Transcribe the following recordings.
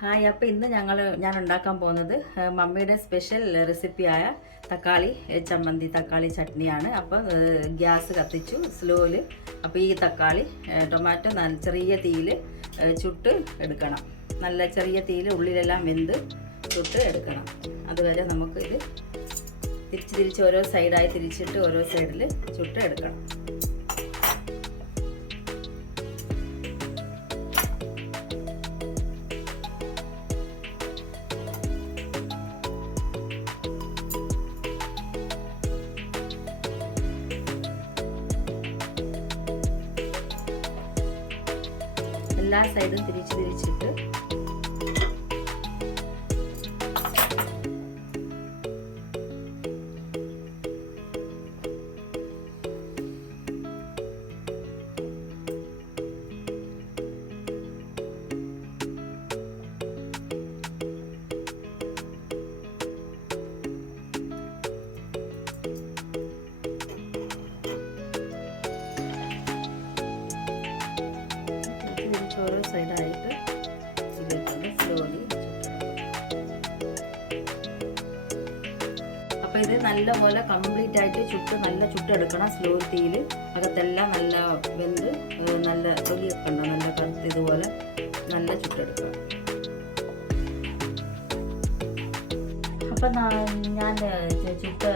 Hi, അപ്പോൾ ഇന്ന് ഞാൻ ഉണ്ടാക്കാൻ പോകുന്നത് മമ്മിയുടെ സ്പെഷ്യൽ റെസിപ്പിയായ തക്കാളി ചമ്മന്തി, തക്കാളി ചട്നിയാണ്. അപ്പോൾ ഗ്യാസ് കത്തിച്ചു സ്ലോയിൽ. അപ്പോൾ ഈ തക്കാളി ടൊമാറ്റോ ചെറിയ തീയിൽ ചുട്ട് എടുക്കണം. നല്ല ചെറിയ തീയിൽ ഉള്ളിലെല്ലാം വെന്ത് ചുട്ട് എടുക്കണം. അതുവരെ നമുക്ക് ഇത് തിരിച്ച് ഓരോ സൈഡായി തിരിച്ചിട്ട് ഓരോ സൈഡിൽ ചുട്ട് എടുക്കണം. എല്ലാ സൈഡും തിരിച്ചിട്ട് ഓരോ സൈഡായിട്ട് ഇതിലേക്ക് സ്ലോലി. അപ്പോൾ ഇത് നല്ലപോലെ കംപ്ലീറ്റ് ആയിട്ട് നല്ല ചുട്ടെടുക്കണം. സ്ലോ തീയിൽ അകത്തെല്ലാം നല്ല വെന്ത് നല്ല തൊലിയൊക്കെ ഉണ്ടോ നല്ല കറുത്ത് ഇതുപോലെ നല്ല ചുട്ടെടുക്കണം. അപ്പം ഞാൻ ചുട്ട്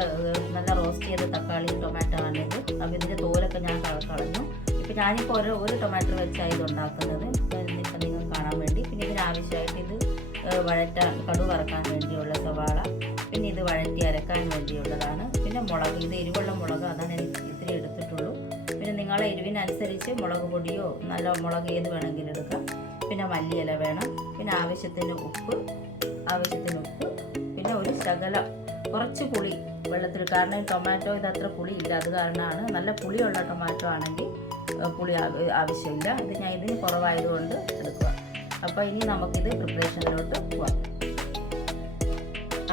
നല്ല റോസ്റ്റ് ചെയ്ത തക്കാളി ടൊമാറ്റോ ആണിത്. അപ്പോൾ ഇതിൻ്റെ തോലൊക്കെ ഞാൻ കളഞ്ഞു. ഇപ്പം ഞാനിപ്പോൾ ഒരു ടൊമാറ്റോ വെച്ചാണ് ഇത് ഉണ്ടാക്കുന്നത്, ഇപ്പം നിങ്ങൾ കാണാൻ വേണ്ടി. പിന്നെ ഇതിനാവശ്യമായിട്ട് ഇത് കടുക് വറക്കാൻ വേണ്ടിയുള്ള സവാള, പിന്നെ ഇത് വഴറ്റി അരക്കാൻ വേണ്ടിയുള്ളതാണ്. പിന്നെ മുളക്, ഇത് എരിവുള്ള മുളക്, അതാണ് എനിക്ക് ഇത്തിരി എടുത്തിട്ടുള്ളൂ. പിന്നെ നിങ്ങളെ എരിവിനനുസരിച്ച് മുളക് പൊടിയോ നല്ല മുളക് ഏത് വേണമെങ്കിലും എടുക്കാം. പിന്നെ മല്ലിയില വേണം. പിന്നെ ആവശ്യത്തിന് ഉപ്പ്, പിന്നെ ഒരു ശകലം കുറച്ച് പുളി വെള്ളത്തിൽ. കാരണം ടൊമാറ്റോ ഇതത്ര പുളിയില്ല, അത് കാരണമാണ്. നല്ല പുളിയുള്ള ടൊമാറ്റോ ആണെങ്കിൽ പുളി ആവശ്യമില്ല. ഞാൻ ഇതിന് കുറവായതുകൊണ്ട് എടുക്കുക. അപ്പോൾ ഇനി നമുക്കിത് പ്രിപ്പറേഷനിലോട്ട് പോവാം.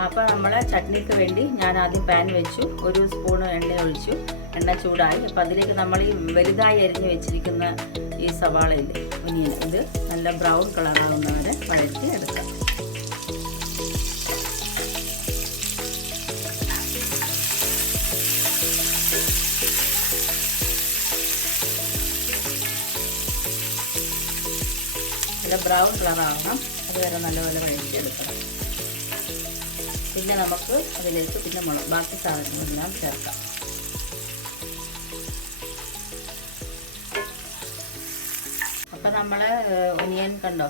അപ്പോൾ നമ്മളെ ചട്നിക്ക് വേണ്ടി ഞാൻ ആദ്യം പാൻ വെച്ചു, ഒരു സ്പൂൺ എണ്ണ ഒഴിച്ചു. എണ്ണ ചൂടായി. അപ്പോൾ അതിലേക്ക് നമ്മൾ ഈ വലുതായി അരിഞ്ഞ് വെച്ചിരിക്കുന്ന ഈ സവാളയിൽ ഒനിയൻ ഇത് നല്ല ബ്രൗൺ കളറാവുന്നവരെ വഴറ്റി എടുക്കാം. നല്ല ബ്രൗൺ കളറാവണം, അതുവരെ നല്ലപോലെ വഴറ്റിയെടുക്കണം. പിന്നെ നമുക്ക് അതിലേക്ക് പിന്നെ ബാക്കി സാധനങ്ങളെല്ലാം ചേർക്കാം. അപ്പം നമ്മൾ ഒനിയൻ കണ്ടോ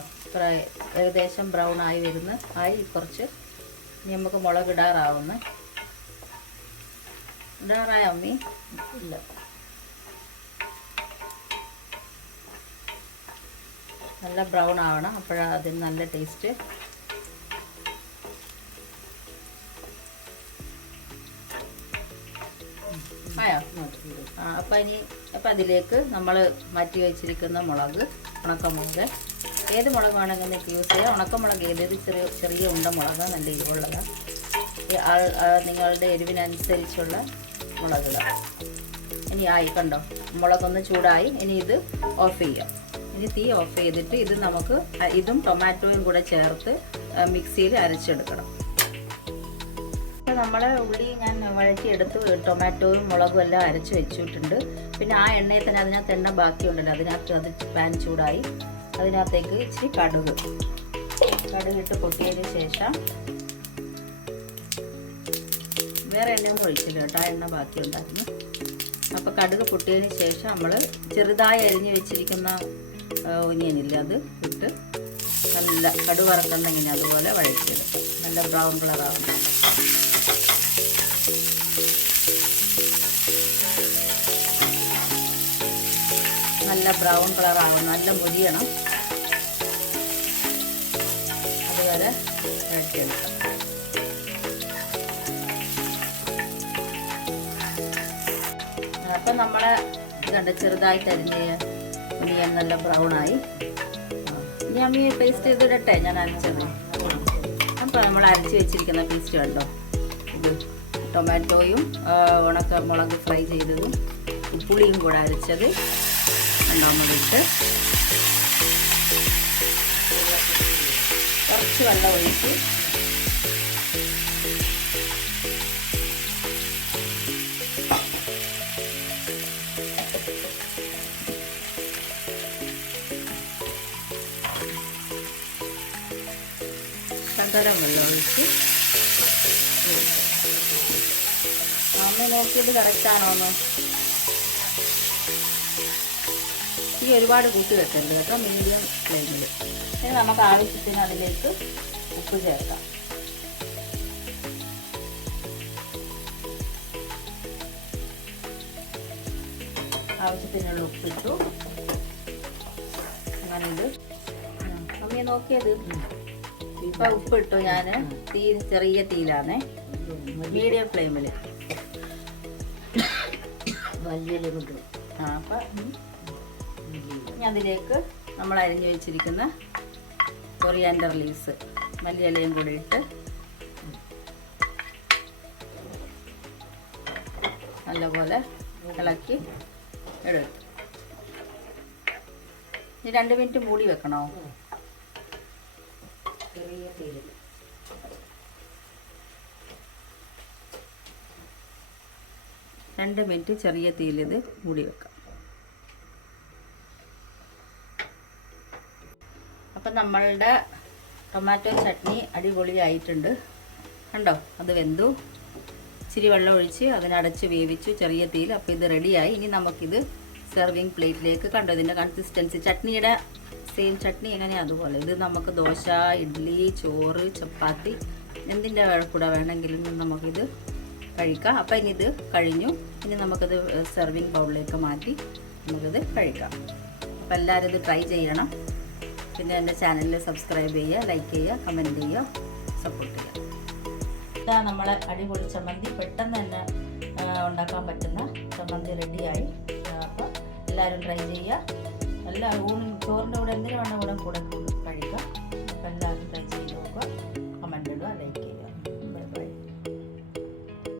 ഏകദേശം ബ്രൗൺ ആയി കുറച്ച്. ഇനി നമുക്ക് മുളക് ഇടാറായോ അമ്മി? ഇല്ല. നല്ല ബ്രൗൺ ആവണം, അപ്പോഴാണ് അതിന് നല്ല ടേസ്റ്റ്. അപ്പം അതിലേക്ക് നമ്മൾ മാറ്റി വെച്ചിരിക്കുന്ന മുളക്, ഉണക്കമുളക്, ഏത് മുളക് വേണമെങ്കിൽ നിങ്ങൾക്ക് യൂസ് ചെയ്യാം. ഉണക്കമുളക് ഏത് ചെറിയ ഉണ്ട മുളക്, നല്ല എരിവുള്ളതാണ്. നിങ്ങളുടെ എരിവിനനുസരിച്ചുള്ള മുളക്. ഇനി ആയി കണ്ടോ, മുളകൊന്ന് ചൂടായി. ഇനി ഇത് ഓഫ് ചെയ്യാം. ഇനി തീ ഓഫ് ചെയ്തിട്ട് ഇത് നമുക്ക് ഇതും ടൊമാറ്റോയും കൂടെ ചേർത്ത് മിക്സിയിൽ അരച്ചെടുക്കണം. അപ്പോൾ നമ്മളെ ഉള്ളി ഞാൻ വഴറ്റിയെടുത്ത് ടൊമാറ്റോയും മുളകും എല്ലാം അരച്ച് വെച്ചിട്ടുണ്ട്. പിന്നെ ആ എണ്ണയിൽ തന്നെ അതിനകത്ത് എണ്ണ ബാക്കിയുണ്ടല്ലോ, അത് പാൻ ചൂടായി. അതിനകത്തേക്ക് ഇച്ചിരി കടുക് ഇട്ട് പൊട്ടിയതിന് ശേഷം, വേറെ എണ്ണയൊന്നും ഒഴിച്ചില്ല കേട്ടോ, ആ എണ്ണ ബാക്കിയുണ്ടായിരുന്നു. അപ്പോൾ കടുക് പൊട്ടിയതിന് ശേഷം നമ്മൾ ചെറുതായി അരിഞ്ഞ് വെച്ചിരിക്കുന്ന ഒനിയനില്ല, അത് ഇട്ട് നല്ല കടുക് വറക്കുന്നെങ്കിൽ അതുപോലെ വഴറ്റിയെടുക്കാം. നല്ല ബ്രൗൺ കളറാവുന്നു. നല്ല ബ്രൗൺ കളറാവും, നല്ല മുരിയണം, അതുപോലെ വഴറ്റിയെടുക്കാം. അപ്പം നമ്മളെ ഇതുണ്ട് ചെറുതായിട്ട് അരിഞ്ഞ് ഒനിയൻ നല്ല ബ്രൗണായി. ഇനി അമ്മി പേസ്റ്റ് ചെയ്തിടട്ടെ, ഞാൻ അരച്ചത്. അപ്പോൾ നമ്മൾ അരച്ച് വെച്ചിരിക്കുന്ന പേസ്റ്റ് കണ്ടോ, ഇത് ടൊമാറ്റോയും ഉണക്കമുളക് ഫ്രൈ ചെയ്തതും പുളിയും കൂടെ അരച്ചത് കണ്ടോ നമ്മളിട്ട് കുറച്ച് വെള്ളം ഒഴിച്ച് ശകലം വെള്ളം ഒഴിച്ച് അമ്മ നോക്കിയത് കറക്റ്റാണോന്ന്. ഈ ഒരുപാട് കൂട്ടി വെക്കരുത് കേട്ടോ, മീഡിയം ഫ്ലെയിമിൽ. ഇനി നമുക്ക് ആവശ്യത്തിന് അതിലേക്ക് ഉപ്പ് ചേർക്കാം. ആവശ്യത്തിനുള്ള ഉപ്പിട്ടു. അങ്ങനെ ഇത് അമ്മയെ നോക്കിയത് ഇപ്പം ഉപ്പിട്ടു. ഞാൻ ചെറിയ തീയിലാണേ, മീഡിയം ഫ്ലെയിമിൽ. അപ്പം ഇനി അതിലേക്ക് നമ്മൾ അരിഞ്ഞു വെച്ചിരിക്കുന്ന കൊറിയാൻഡർ ലീവ്സ്, മല്ലിയിലയും കൂടി ഇട്ട് നല്ലപോലെ ഇളക്കി എടുക്കും. ഇനി 2 മിനിറ്റ് മൂടി വെക്കണോ? 2 മിനിറ്റ് ചെറിയ തീയിൽ ഇത് മൂടി വെക്കാം. അപ്പം നമ്മളുടെ ടൊമാറ്റോ ചട്നി അടിപൊളിയായിട്ടുണ്ട്. കണ്ടോ, അത് വെന്തു. ഇച്ചിരി വെള്ളം ഒഴിച്ച് അതിനടച്ച് വേവിച്ചു ചെറിയ തീയിൽ. അപ്പോൾ ഇത് റെഡിയായി. ഇനി നമുക്കിത് സെർവിങ് പ്ലേറ്റിലേക്ക്, കണ്ടോ ഇതിൻ്റെ കൺസിസ്റ്റൻസി, ചട്നിയുടെ സെയിം ചട്നി എങ്ങനെയാണ് അതുപോലെ. ഇത് നമുക്ക് ദോശ, ഇഡ്ഡലി, ചോറ്, ചപ്പാത്തി എന്തിൻ്റെ കൂടെ വേണമെങ്കിലും നമുക്കിത് കഴിക്കാം. അപ്പം ഇനി ഇത് കഴിഞ്ഞു. ഇനി നമുക്കത് സെർവിങ് ബൗളിലേക്ക് മാറ്റി നമുക്കിത് കഴിക്കാം. അപ്പം എല്ലാവരും ഇത് ട്രൈ ചെയ്യണം. പിന്നെ എൻ്റെ ചാനലിൽ സബ്സ്ക്രൈബ് ചെയ്യുക, ലൈക്ക് ചെയ്യുക, കമൻറ്റ് ചെയ്യുക, സപ്പോർട്ട് ചെയ്യുക. ഇതാ നമ്മളെ അടിപൊളി ചമ്മന്തി, പെട്ടെന്ന് തന്നെ ഉണ്ടാക്കാൻ പറ്റുന്ന ചമ്മന്തി റെഡിയായി. അപ്പോൾ എല്ലാവരും ട്രൈ ചെയ്യുക. എല്ലാ ചോറിൻ്റെ കൂടെ എന്തിനു വേണ്ട കൂടെ കഴിക്കുക.